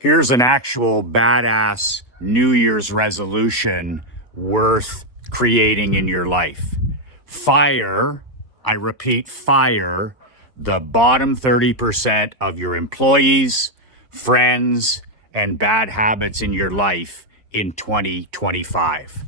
Here's an actual badass New Year's resolution worth creating in your life. Fire, I repeat, fire the bottom 30% of your employees, friends, and bad habits in your life in 2025.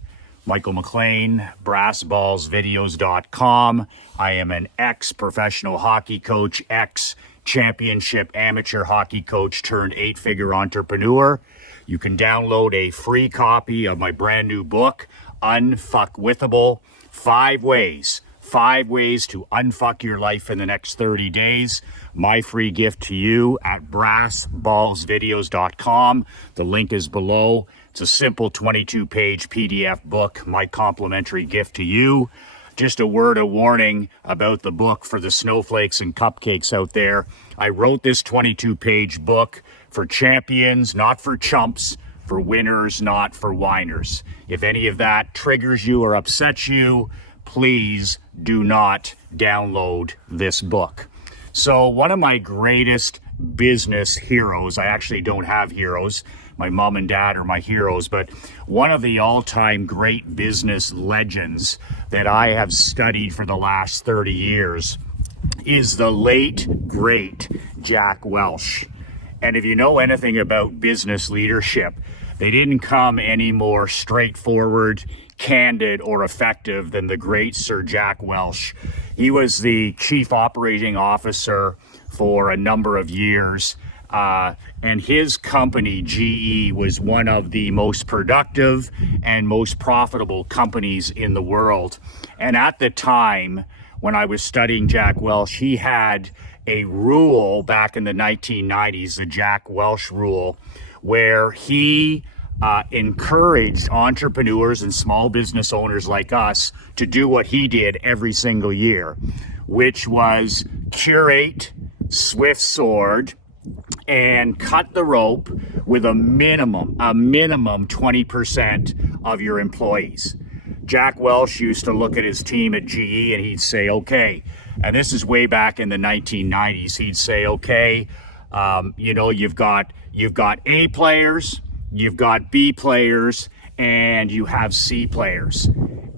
Michael McLean, brassballsvideos.com. I am an ex-professional hockey coach, ex-championship amateur hockey coach turned 8-figure entrepreneur. You can download a free copy of my brand new book, Unfuckwithable, 5 ways to unfuck your life in the next 30 days. My free gift to you at brassballsvideos.com. The link is below. It's a simple 22-page PDF book, my complimentary gift to you. Just a word of warning about the book for the snowflakes and cupcakes out there. I wrote this 22-page book for champions, not for chumps, for winners, not for whiners. If any of that triggers you or upsets you, please do not download this book. So one of my greatest business heroes, I actually don't have heroes, my mom and dad are my heroes, but one of the all-time great business legends that I have studied for the last 30 years is the late, great Jack Welch. And if you know anything about business leadership, they didn't come any more straightforward, candid, or effective than the great Sir Jack Welch. He was the chief operating officer for a number of years, and his company, GE, was one of the most productive and most profitable companies in the world. And at the time, when I was studying Jack Welch, he had a rule back in the 1990s, the Jack Welch rule, where he encouraged entrepreneurs and small business owners like us to do what he did every single year, which was curate, swift sword, and cut the rope with a minimum 20% of your employees. Jack Welch used to look at his team at GE and he'd say, okay, and this is way back in the 1990s, he'd say, okay, you've got A players, you've got B players, and you have C players.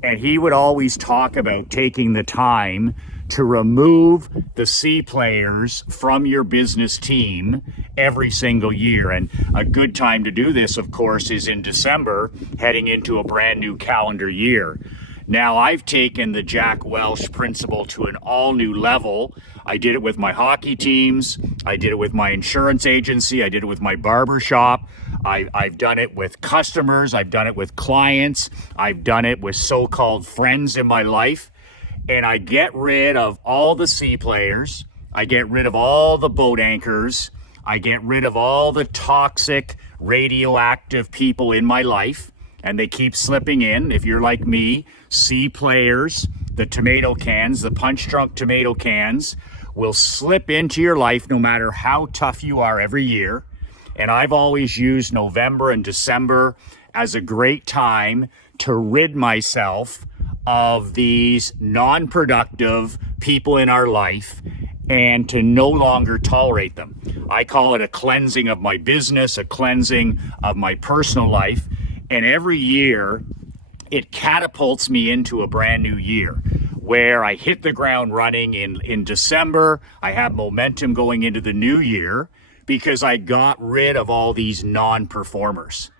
And he would always talk about taking the time to remove the C players from your business team every single year. And a good time to do this, of course, is in December, heading into a brand new calendar year. Now, I've taken the Jack Welch principle to an all new level. I did it with my hockey teams. I did it with my insurance agency. I did it with my barber shop. I've done it with customers. I've done it with clients. I've done it with so-called friends in my life. And I get rid of all the C players. I get rid of all the boat anchors. I get rid of all the toxic, radioactive people in my life. And they keep slipping in. If you're like me, C players, the tomato cans, the punch-drunk tomato cans, will slip into your life no matter how tough you are every year. And I've always used November and December as a great time to rid myself of these non-productive people in our life and to no longer tolerate them. I call it a cleansing of my business, a cleansing of my personal life. And every year, it catapults me into a brand new year where I hit the ground running in December. I have momentum going into the new year because I got rid of all these non-performers.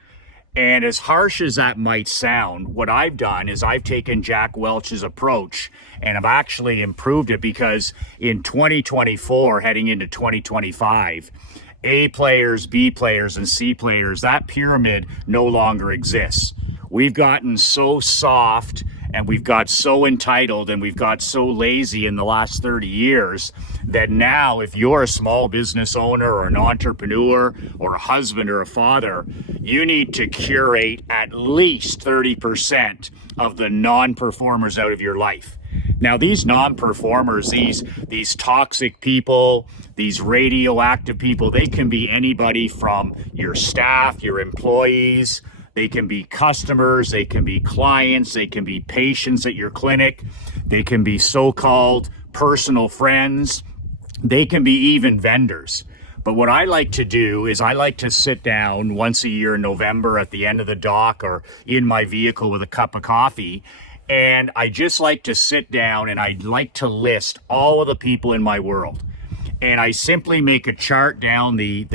And as harsh as that might sound, what I've done is I've taken Jack Welch's approach and I've actually improved it, because in 2024, heading into 2025, A players, B players, and C players, that pyramid no longer exists. We've gotten so soft and we've got so entitled and we've got so lazy in the last 30 years that now if you're a small business owner or an entrepreneur or a husband or a father, you need to curate at least 30% of the non-performers out of your life. Now, these non-performers, these toxic people, these radioactive people, they can be anybody from your staff, your employees. They can be customers, they can be clients, they can be patients at your clinic, they can be so-called personal friends, they can be even vendors. But what I like to do is I like to sit down once a year in November at the end of the dock or in my vehicle with a cup of coffee. And I just like to sit down and I like to list all of the people in my world. And I simply make a chart down the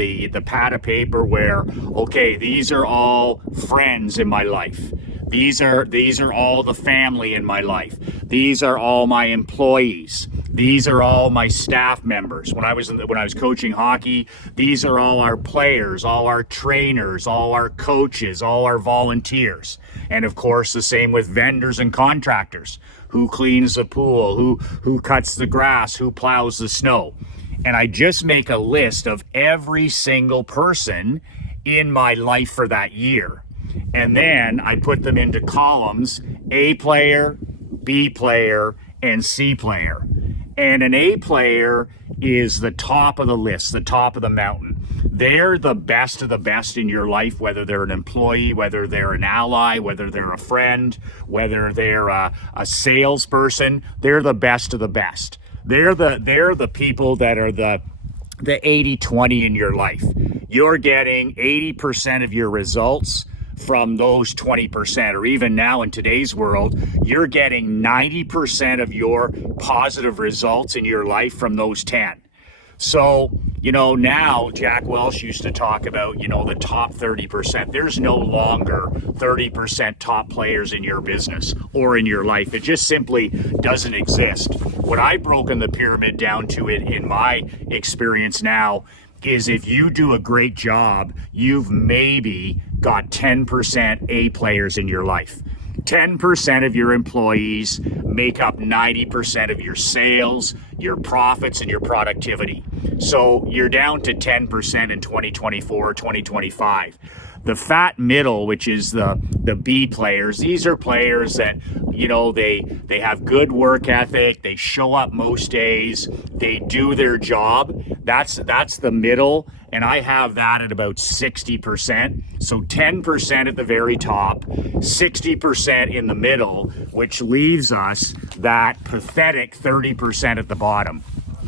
pad of paper where, okay, these are all friends in my life. These are all the family in my life. These are all my employees. These are all my staff members. When I was coaching hockey, these are all our players, all our trainers, all our coaches, all our volunteers. And of course, the same with vendors and contractors. Who cleans the pool, who cuts the grass, who plows the snow. And I just make a list of every single person in my life for that year. And then I put them into columns: A player, B player, and C player. And an A player is the top of the list, the top of the mountain. They're the best of the best in your life, whether they're an employee, whether they're an ally, whether they're a friend, whether they're a salesperson. They're the best of the best. They're the people that are the 80-20 in your life. You're getting 80% of your results from those 20%, or even now in today's world, you're getting 90% of your positive results in your life from those 10. So, now Jack Welch used to talk about, the top 30%. There's no longer 30% top players in your business or in your life. It just simply doesn't exist. What I've broken the pyramid down to it in my experience now is if you do a great job, you've maybe got 10% A players in your life. 10% of your employees make up 90% of your sales, your profits, and your productivity. So you're down to 10% in 2024, 2025. The fat middle, which is the B players, these are players that, they have good work ethic, they show up most days, they do their job. That's the middle, and I have that at about 60%. So 10% at the very top, 60% in the middle, which leaves us that pathetic 30% at the bottom.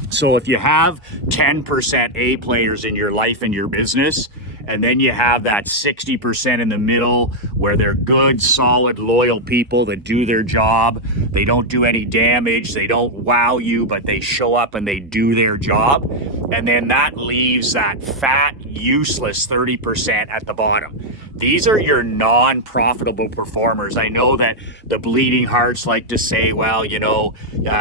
So if you have 10% A players in your life and your business, and then you have that 60% in the middle where they're good, solid, loyal people that do their job. They don't do any damage. They don't wow you, but they show up and they do their job. And then that leaves that fat, useless 30% at the bottom. These are your non-profitable performers. I know that the bleeding hearts like to say, well,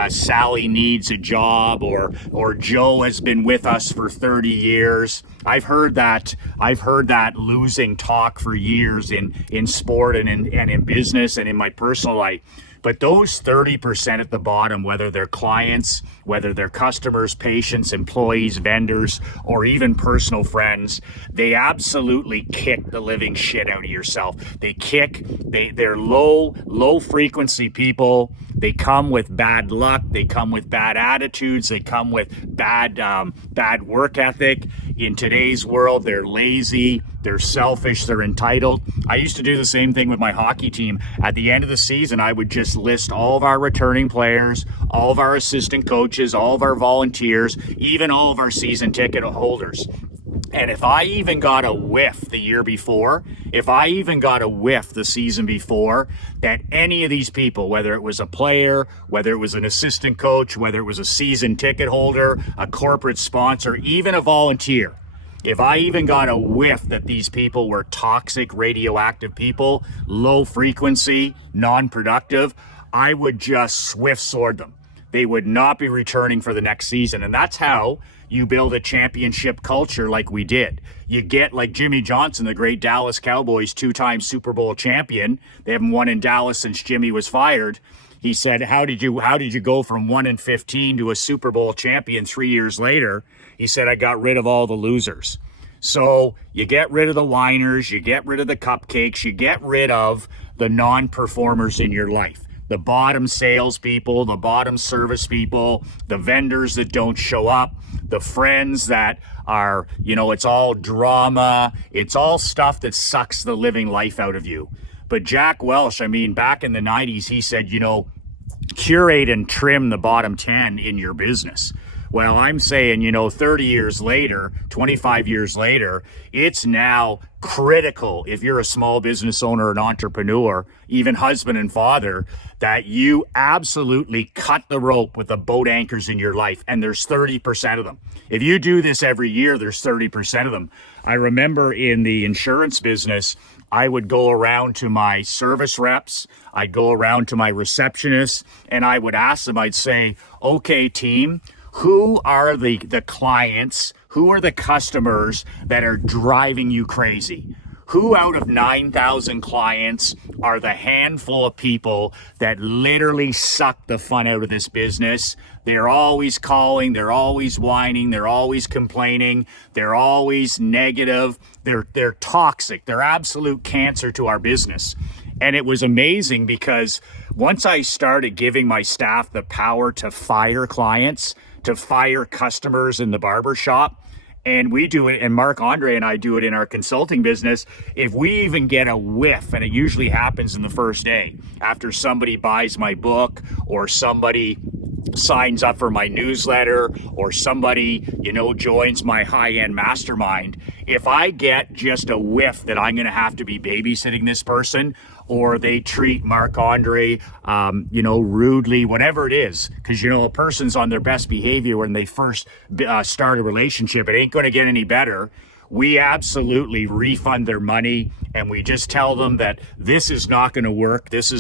Sally needs a job, or Joe has been with us for 30 years. I've heard that losing talk for years in sport and in business and in my personal life. But those 30% at the bottom, whether they're clients, whether they're customers, patients, employees, vendors, or even personal friends, they absolutely kick the living shit out of yourself. They're low frequency people. They come with bad luck. They come with bad attitudes. They come with bad work ethic. In today's world, they're lazy, they're selfish, they're entitled. I used to do the same thing with my hockey team. At the end of the season, I would just list all of our returning players, all of our assistant coaches, all of our volunteers, even all of our season ticket holders. And if I even got a whiff the year before, if I even got a whiff the season before, that any of these people, whether it was a player, whether it was an assistant coach, whether it was a season ticket holder, a corporate sponsor, even a volunteer, if I even got a whiff that these people were toxic, radioactive people, low frequency, non-productive, I would just swift sword them. They would not be returning for the next season. And that's how you build a championship culture like we did. You get like Jimmy Johnson, the great Dallas Cowboys, 2-time Super Bowl champion. They haven't won in Dallas since Jimmy was fired. He said, how did you go from 1-15 to a Super Bowl champion 3 years later? He said, I got rid of all the losers. So you get rid of the whiners, you get rid of the cupcakes, you get rid of the non-performers in your life. The bottom salespeople, the bottom service people, the vendors that don't show up, the friends that are, it's all drama. It's all stuff that sucks the living life out of you. But Jack Welch, back in the 90s, he said, curate and trim the bottom 10 in your business. Well, I'm saying, 30 years later, 25 years later, it's now critical if you're a small business owner, an entrepreneur, even husband and father, that you absolutely cut the rope with the boat anchors in your life. And there's 30% of them. If you do this every year, there's 30% of them. I remember in the insurance business, I would go around to my service reps, I'd go around to my receptionists, and I would ask them, I'd say, okay, team, who are the clients, who are the customers that are driving you crazy? Who out of 9,000 clients are the handful of people that literally suck the fun out of this business? They're always calling, they're always whining, they're always complaining, they're always negative, they're toxic, they're absolute cancer to our business. And it was amazing because once I started giving my staff the power to fire clients, to fire customers in the barbershop, and we do it, and Mark Andre and I do it in our consulting business. If we even get a whiff, and it usually happens in the first day, after somebody buys my book or somebody signs up for my newsletter or somebody, joins my high-end mastermind, if I get just a whiff that I'm going to have to be babysitting this person, or they treat Mark Andre, rudely, whatever it is, because, a person's on their best behavior when they first start a relationship. It ain't going to get any better. We absolutely refund their money, and we just tell them that this is not going to work. This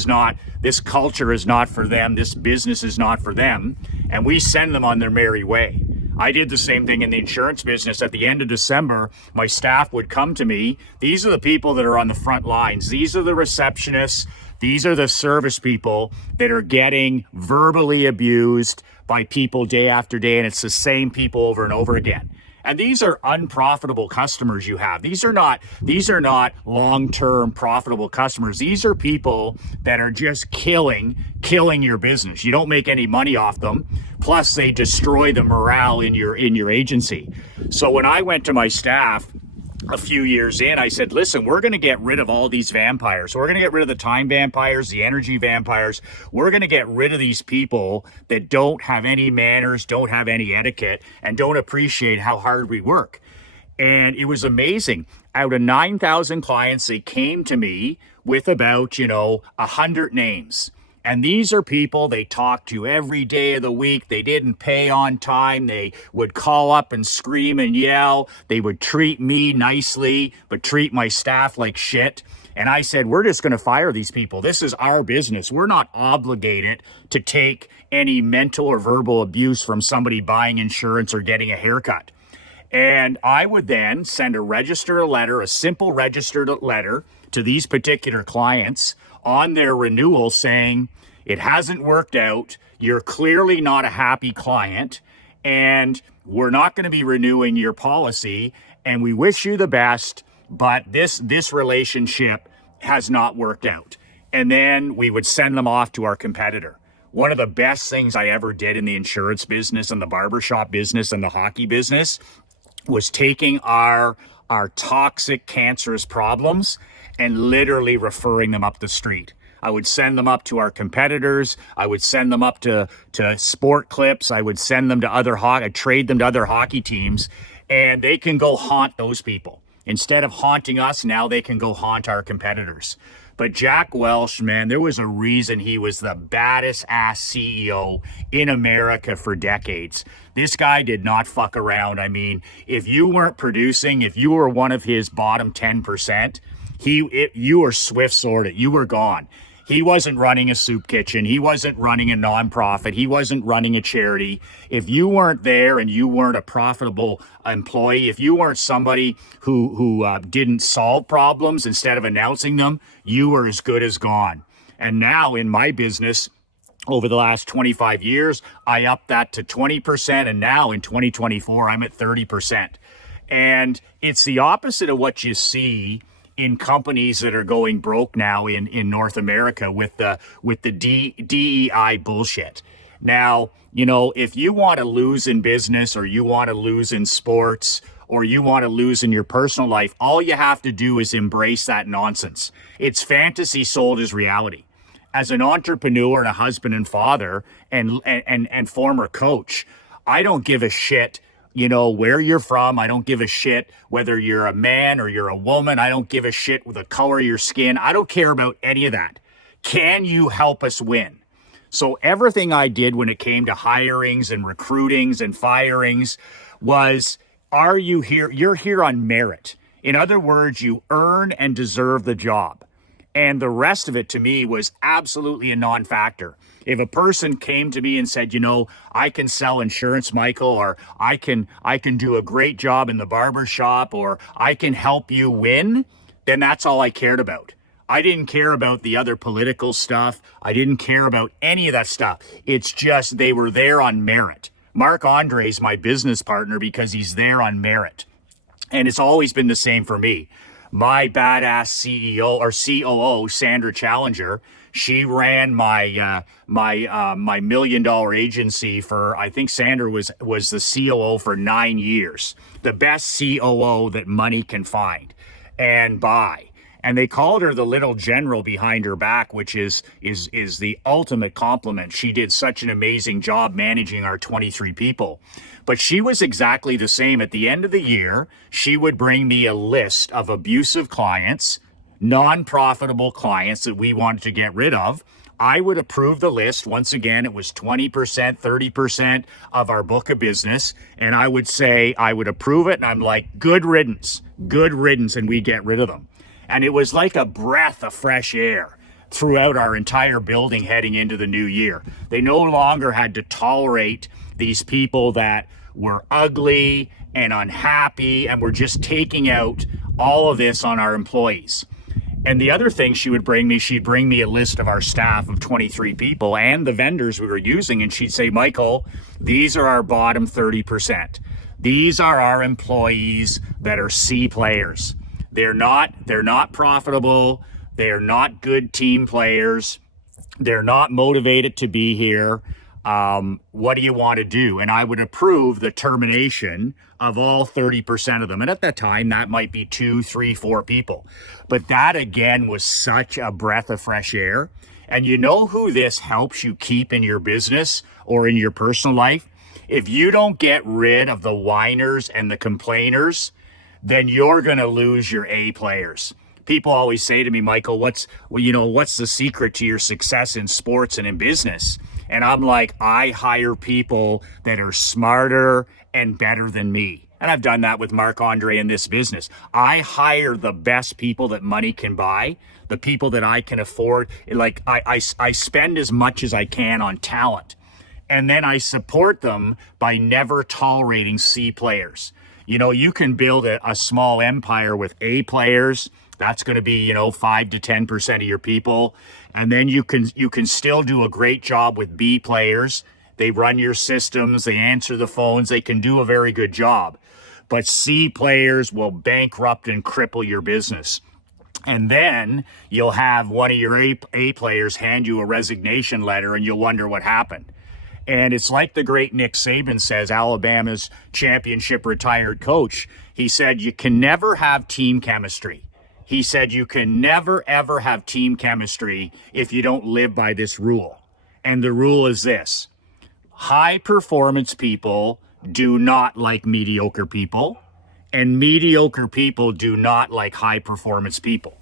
culture is not for them. This business is not for them. And we send them on their merry way. I did the same thing in the insurance business. At the end of December, my staff would come to me. These are the people that are on the front lines. These are the receptionists. These are the service people that are getting verbally abused by people day after day. And it's the same people over and over again. And these are unprofitable customers you have. These are not long-term profitable customers. These are people that are just killing your business. You don't make any money off them. Plus, they destroy the morale in your agency. So when I went to my staff a few years in, I said, listen, we're going to get rid of all these vampires. So we're going to get rid of the time vampires, the energy vampires. We're going to get rid of these people that don't have any manners, don't have any etiquette, and don't appreciate how hard we work. And it was amazing. Out of 9,000 clients, they came to me with about, 100 names. And these are people they talked to every day of the week. They didn't pay on time. They would call up and scream and yell. They would treat me nicely, but treat my staff like shit. And I said, we're just going to fire these people. This is our business. We're not obligated to take any mental or verbal abuse from somebody buying insurance or getting a haircut. And I would then send a simple registered letter to these particular clients on their renewal saying, it hasn't worked out, you're clearly not a happy client, and we're not going to be renewing your policy, and we wish you the best, but this relationship has not worked out. And then we would send them off to our competitor. One of the best things I ever did in the insurance business and the barbershop business and the hockey business was taking our toxic, cancerous problems and literally referring them up the street. I would send them up to our competitors. I would send them up to sport clips. I would send them to I'd trade them to other hockey teams, and they can go haunt those people. Instead of haunting us, now they can go haunt our competitors. But Jack Welch, man, there was a reason he was the baddest ass CEO in America for decades. This guy did not fuck around. I mean, if you weren't producing, if you were one of his bottom 10%, you were swift-sworded. You were gone. He wasn't running a soup kitchen. He wasn't running a nonprofit. He wasn't running a charity. If you weren't there and you weren't a profitable employee, if you weren't somebody who didn't solve problems instead of announcing them, you were as good as gone. And now in my business, over the last 25 years, I upped that to 20%. And now in 2024, I'm at 30%. And it's the opposite of what you see in companies that are going broke now in North America with the DEI bullshit. Now, if you want to lose in business or you want to lose in sports or you want to lose in your personal life, all you have to do is embrace that nonsense. It's fantasy sold as reality. As an entrepreneur and a husband and father and former coach, I don't give a shit, where you're from. I don't give a shit whether you're a man or you're a woman. I don't give a shit with the color of your skin. I don't care about any of that. Can you help us win? So everything I did when it came to hirings and recruitings and firings was, are you here? You're here on merit. In other words, you earn and deserve the job. And the rest of it to me was absolutely a non-factor. If a person came to me and said, I can sell insurance, Michael, or I can do a great job in the barber shop, or I can help you win, then that's all I cared about. I didn't care about the other political stuff. I didn't care about any of that stuff. It's just they were there on merit. Marc Andre is my business partner because he's there on merit. And it's always been the same for me. My badass CEO or COO, Sandra Challenger, she ran my $1 million agency for, I think Sandra was the COO for 9 years. The best COO that money can find and buy. And they called her the little general behind her back, which is the ultimate compliment. She did such an amazing job managing our 23 people. But she was exactly the same. At the end of the year, she would bring me a list of abusive clients, non-profitable clients that we wanted to get rid of. I would approve the list. Once again, it was 20%, 30% of our book of business. And I would say, I would approve it. And I'm like, good riddance. And we get rid of them. And it was like a breath of fresh air throughout our entire building heading into the new year. They no longer had to tolerate these people that were ugly and unhappy and were just taking out all of this on our employees. And the other thing she'd bring me a list of our staff of 23 people and the vendors we were using. And she'd say, Michael, these are our bottom 30%. These are our employees that are C players. They're not profitable. They're not good team players. They're not motivated to be here. What do you want to do? And I would approve the termination of all 30% of them. And at that time, that might be 2, 3, 4 people. But that again was such a breath of fresh air. And you know who this helps you keep in your business or in your personal life? If you don't get rid of the whiners and the complainers, then you're going to lose your A players. People always say to me, Michael, what's the secret to your success in sports and in business? And I'm like, I hire people that are smarter and better than me. And I've done that with Marc Andre in this business. I hire the best people that money can buy, the people that I can afford. Like I spend as much as I can on talent. And then I support them by never tolerating C players. You can build a small empire with A players. That's going to be, 5 to 10% of your people. And then you can still do a great job with B players. They run your systems, they answer the phones, they can do a very good job. But C players will bankrupt and cripple your business. And then you'll have one of your A players hand you a resignation letter and you'll wonder what happened. And it's like the great Nick Saban says, Alabama's championship retired coach. He said, you can never have team chemistry. He said, you can never, ever have team chemistry if you don't live by this rule. And the rule is this: high performance people do not like mediocre people, and mediocre people do not like high performance people.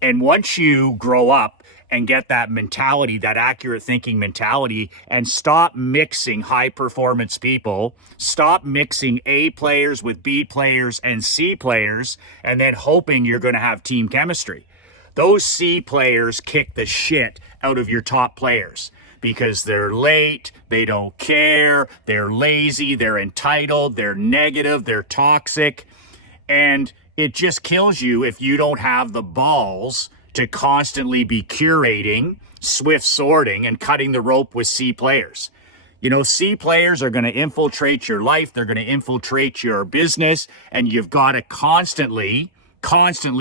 And once you grow up and get that mentality, that accurate thinking mentality, and stop mixing high performance people, stop mixing A players with B players and C players, and then hoping you're going to have team chemistry. Those C players kick the shit out of your top players because they're late, they don't care, they're lazy, they're entitled, they're negative, they're toxic, and it just kills you if you don't have the balls to constantly be curating, swift sorting, and cutting the rope with C players. C players are going to infiltrate your life. They're going to infiltrate your business, and you've got to constantly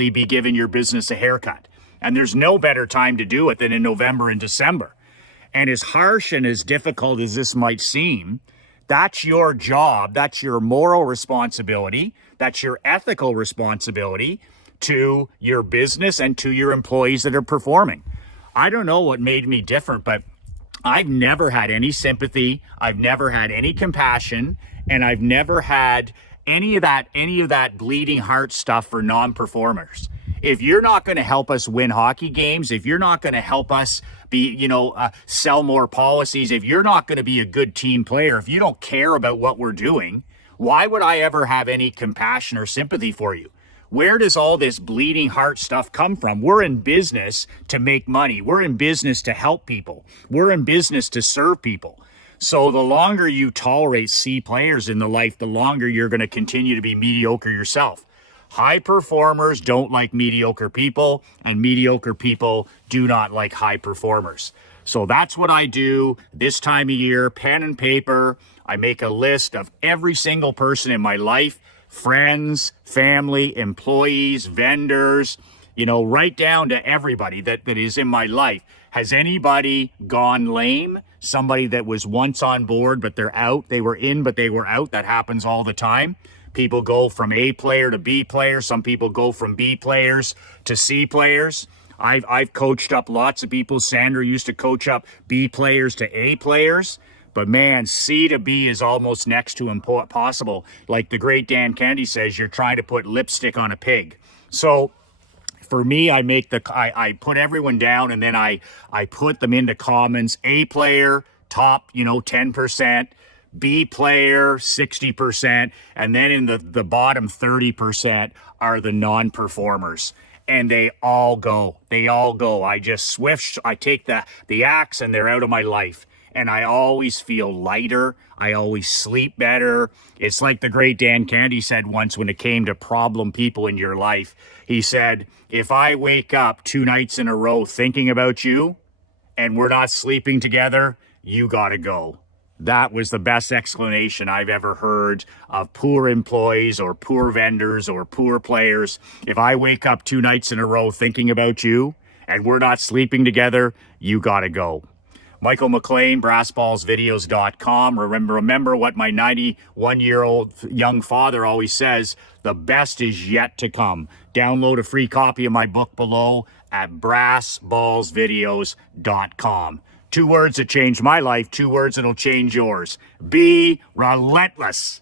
be giving your business a haircut. And there's no better time to do it than in November and December. And as harsh and as difficult as this might seem, that's your job. That's your moral responsibility. That's your ethical responsibility to your business and to your employees that are performing. I don't know what made me different, but I've never had any sympathy. I've never had any compassion, and I've never had any of that bleeding heart stuff for non-performers. If you're not going to help us win hockey games, if you're not going to help us sell more policies, if you're not going to be a good team player, if you don't care about what we're doing, why would I ever have any compassion or sympathy for you? Where does all this bleeding heart stuff come from? We're in business to make money. We're in business to help people. We're in business to serve people. So the longer you tolerate C players in the life, the longer you're going to continue to be mediocre yourself. High performers don't like mediocre people, and mediocre people do not like high performers. So that's what I do this time of year, pen and paper. I make a list of every single person in my life, friends, family, employees, vendors, right down to everybody that is in my life. Has anybody gone lame? Somebody that was once on board, but they're out. They were in, but they were out. That happens all the time. People go from A player to B player. Some people go from B players to C players. I've coached up lots of people. Sandra used to coach up B players to A players. But man, C to B is almost next to impossible. Like the great Dan Kennedy says, you're trying to put lipstick on a pig. So for me, I put everyone down, and then I put them into commons. A player, top, 10%. B player, 60%. And then in the bottom 30% are the non-performers. And they all go. I just I take the axe, and they're out of my life. And I always feel lighter. I always sleep better. It's like the great Dan Kennedy said once when it came to problem people in your life. He said, if I wake up 2 nights in a row thinking about you and we're not sleeping together, you gotta go. That was the best explanation I've ever heard of poor employees or poor vendors or poor players. If I wake up 2 nights in a row thinking about you and we're not sleeping together, you gotta go. Michael McLean, brassballsvideos.com. Remember what my 91-year-old young father always says, the best is yet to come. Download a free copy of my book below at brassballsvideos.com. 2 words that changed my life, 2 words that'll change yours. Be relentless.